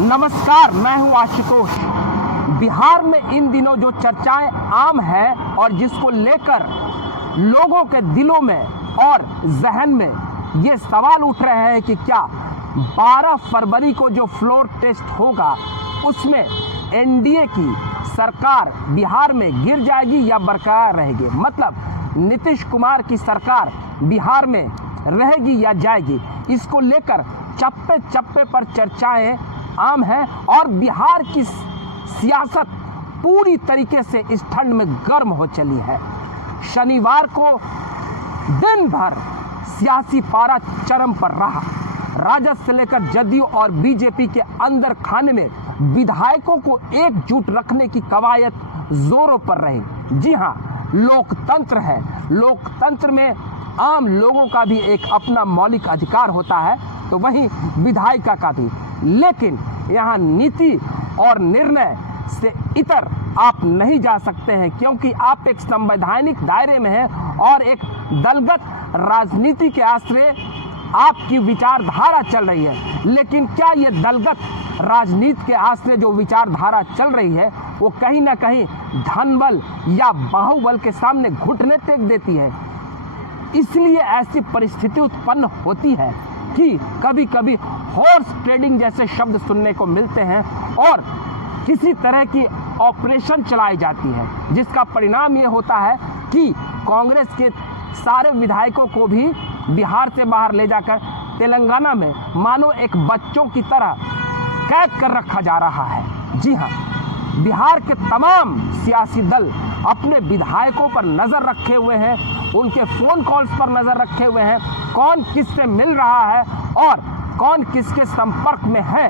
नमस्कार, मैं हूं आशुतोष। बिहार में इन दिनों जो चर्चाएं आम है और जिसको लेकर लोगों के दिलों में और जहन में ये सवाल उठ रहे हैं कि क्या 12 फरवरी को जो फ्लोर टेस्ट होगा उसमें एनडीए की सरकार बिहार में गिर जाएगी या बरकरार रहेगी। मतलब नीतीश कुमार की सरकार बिहार में रहेगी या जाएगी, इसको लेकर चप्पे चप्पे पर चर्चाएं आम है और बिहार की सियासत पूरी तरीके से इस ठंड में गर्म हो चली है। शनिवार को दिन भर सियासी पारा चरम पर रहा। राजद से लेकर जदयू और बीजेपी के अंदर खाने में विधायकों को एकजुट रखने की कवायद जोरों पर रही। जी हां, लोकतंत्र है। लोकतंत्र में आम लोगों का भी एक अपना मौलिक अधिकार होता है, तो वहीं विधायिका का भी। लेकिन यहाँ नीति और निर्णय से इतर आप नहीं जा सकते हैं, क्योंकि आप एक संवैधानिक दायरे में हैं और एक दलगत राजनीति के आश्रय आपकी विचारधारा चल रही है। लेकिन क्या ये दलगत राजनीति के आश्रय जो विचारधारा चल रही है वो कहीं ना कहीं धनबल या बाहुबल के सामने घुटने टेक देती है? इसलिए ऐसी परिस्थिति उत्पन्न होती है कि कभी कभी हॉर्स ट्रेडिंग जैसे शब्द सुनने को मिलते हैं और किसी तरह की ऑपरेशन चलाई जाती है, जिसका परिणाम ये होता है कि कांग्रेस के सारे विधायकों को भी बिहार से बाहर ले जाकर तेलंगाना में मानो एक बच्चों की तरह कैद कर रखा जा रहा है। जी हाँ, बिहार के तमाम सियासी दल अपने विधायकों पर नजर रखे हुए हैं, उनके फोन कॉल्स पर नजर रखे हुए हैं, कौन किससे मिल रहा है और कौन किसके संपर्क में है,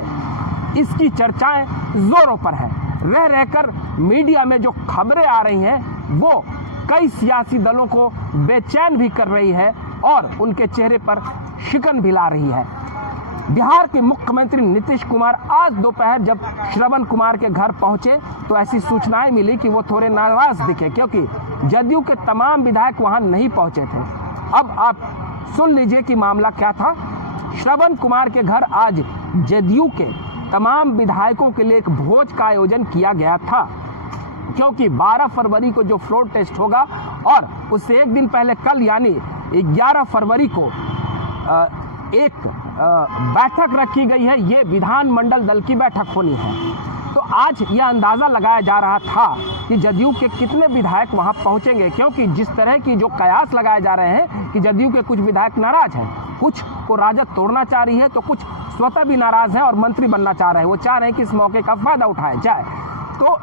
इसकी चर्चाएं जोरों पर है। रह रहकर मीडिया में जो खबरें आ रही हैं वो कई सियासी दलों को बेचैन भी कर रही है और उनके चेहरे पर शिकन भी ला रही है। बिहार के मुख्यमंत्री नीतीश कुमार आज दोपहर जब श्रवण कुमार के घर पहुंचे तो ऐसी सूचनाएं मिली कि वो थोड़े नाराज दिखे, क्योंकि जदयू के तमाम विधायक वहां नहीं पहुंचे थे। अब आप सुन लीजिए कि मामला क्या था। श्रवण कुमार के घर आज जदयू के तमाम विधायकों के लिए एक भोज का आयोजन किया गया था, क्योंकि 12 फरवरी को जो फ्लोर टेस्ट होगा और उससे एक दिन पहले कल यानी 11 फरवरी को एक बैठक रखी गई है। ये विधानमंडल दल की बैठक होनी है। तो आज यह अंदाजा लगाया जा रहा था कि जदयू के कितने विधायक वहां पहुंचेंगे, क्योंकि जिस तरह की जो कयास लगाए जा रहे हैं कि जदयू के कुछ विधायक नाराज हैं, कुछ को राजद तोड़ना चाह रही है, तो कुछ स्वतः भी नाराज हैं और मंत्री बनना चाह रहे हैं। वो चाह रहे हैं कि इस मौके का फायदा उठाया जाए। तो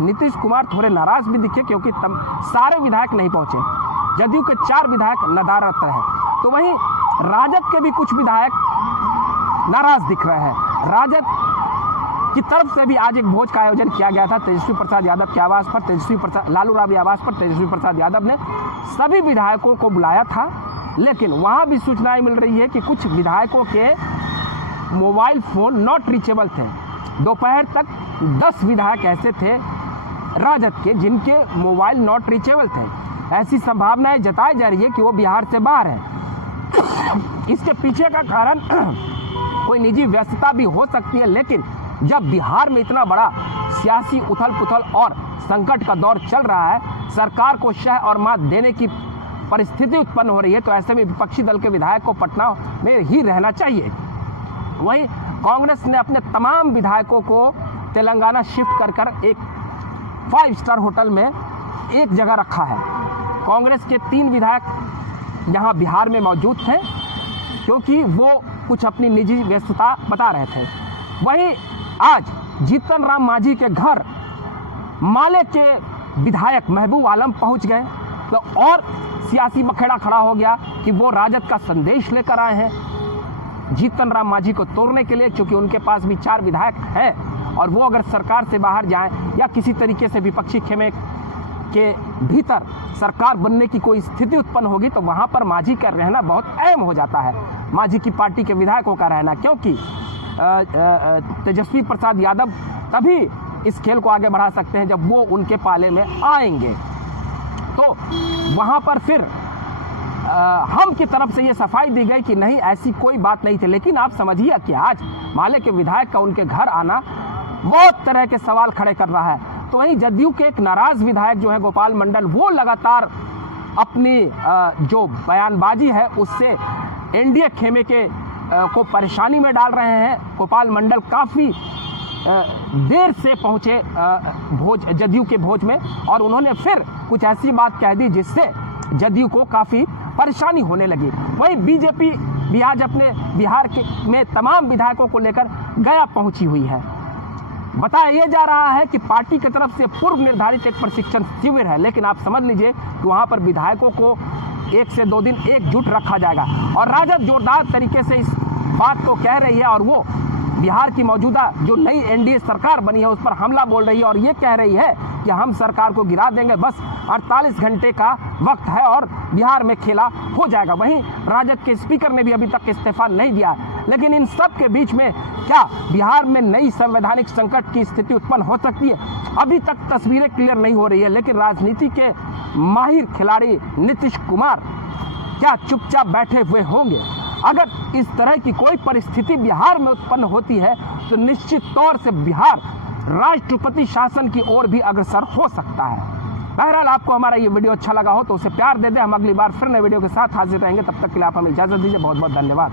नीतीश कुमार थोड़े नाराज भी दिखे, क्योंकि सारे विधायक नहीं पहुंचे। जदयू के 4 विधायक नदारत रहे, तो वहीं राजद के भी कुछ विधायक नाराज दिख रहे हैं। राजद की तरफ से भी आज एक भोज का आयोजन किया गया था तेजस्वी प्रसाद यादव के आवास पर। लालू राबी आवास पर तेजस्वी प्रसाद यादव ने सभी विधायकों को बुलाया था, लेकिन वहां भी सूचनाएं मिल रही है कि कुछ विधायकों के मोबाइल फोन नॉट रीचेबल थे। दोपहर तक 10 विधायक ऐसे थे राजद के जिनके मोबाइल नॉट रीचेबल थे। ऐसी संभावनाएं जताई जा रही है कि वो बिहार से बाहर है। इसके पीछे का कारण कोई निजी व्यस्तता भी हो सकती है, लेकिन जब बिहार में इतना बड़ा सियासी उथल पुथल और संकट का दौर चल रहा है, सरकार को शह और मात देने की परिस्थिति उत्पन्न हो रही है, तो ऐसे में विपक्षी दल के विधायक को पटना में ही रहना चाहिए। वहीं कांग्रेस ने अपने तमाम विधायकों को तेलंगाना शिफ्ट कर एक 5 स्टार होटल में एक जगह रखा है। कांग्रेस के 3 विधायक यहाँ बिहार में मौजूद थे, क्योंकि वो कुछ अपनी निजी व्यस्तता बता रहे थे। वहीं आज जीतन राम मांझी के घर माले के विधायक महबूब आलम पहुंच गए, तो और सियासी बखेड़ा खड़ा हो गया कि वो राजद का संदेश लेकर आए हैं जीतन राम मांझी को तोड़ने के लिए, क्योंकि उनके पास भी 4 विधायक हैं और वो अगर सरकार से बाहर जाएं या किसी तरीके से विपक्षी खेमे के भीतर सरकार बनने की कोई स्थिति उत्पन्न होगी, तो वहां पर मांझी का रहना बहुत अहम हो जाता है, मांझी की पार्टी के विधायकों का रहना, क्योंकि तेजस्वी प्रसाद यादव तभी इस खेल को आगे बढ़ा सकते हैं जब वो उनके पाले में आएंगे। तो वहां पर फिर हम की तरफ से ये सफाई दी गई कि नहीं, ऐसी कोई बात नहीं थी। लेकिन आप समझिए कि आज माले के विधायक का उनके घर आना बहुत तरह के सवाल खड़े कर रहा है। तो वहीं जदयू के एक नाराज विधायक जो है गोपाल मंडल, वो लगातार अपनी जो बयानबाजी है उससे एनडीए खेमे के को परेशानी में डाल रहे हैं। गोपाल मंडल काफ़ी देर से पहुंचे जदयू के भोज में और उन्होंने फिर कुछ ऐसी बात कह दी जिससे जदयू को काफ़ी परेशानी होने लगी। वहीं बीजेपी भी आज अपने बिहार में तमाम विधायकों को लेकर गया पहुंची हुई है। बताया जा रहा है कि पार्टी की तरफ से पूर्व निर्धारित एक प्रशिक्षण शिविर है, लेकिन आप समझ लीजिए कि वहां पर विधायकों को 1 से 2 दिन एकजुट रखा जाएगा। और राजद जोरदार तरीके से इस बात को कह रही है और वो बिहार की मौजूदा जो नई एनडीए सरकार बनी है उस पर हमला बोल रही है और ये कह रही है कि हम सरकार को गिरा देंगे, बस 48 घंटे का वक्त है और बिहार में खेला हो जाएगा। वहीं राजद के स्पीकर ने भी अभी तक इस्तीफा नहीं दिया। लेकिन इन सब के बीच में क्या बिहार में नई संवैधानिक संकट की स्थिति उत्पन्न हो सकती है? अभी तक तस्वीरें क्लियर नहीं हो रही है, लेकिन राजनीति के माहिर खिलाड़ी नीतीश कुमार क्या चुपचाप बैठे हुए होंगे? अगर इस तरह की कोई परिस्थिति बिहार में उत्पन्न होती है तो निश्चित तौर से बिहार राष्ट्रपति शासन की ओर भी अग्रसर हो सकता है। बहरहाल आपको हमारा ये वीडियो अच्छा लगा हो तो उसे प्यार दे दें। हम अगली बार फिर नए वीडियो के साथ हाजिर रहेंगे। तब तक के लिए आप हमें इजाजत दीजिए। बहुत बहुत धन्यवाद।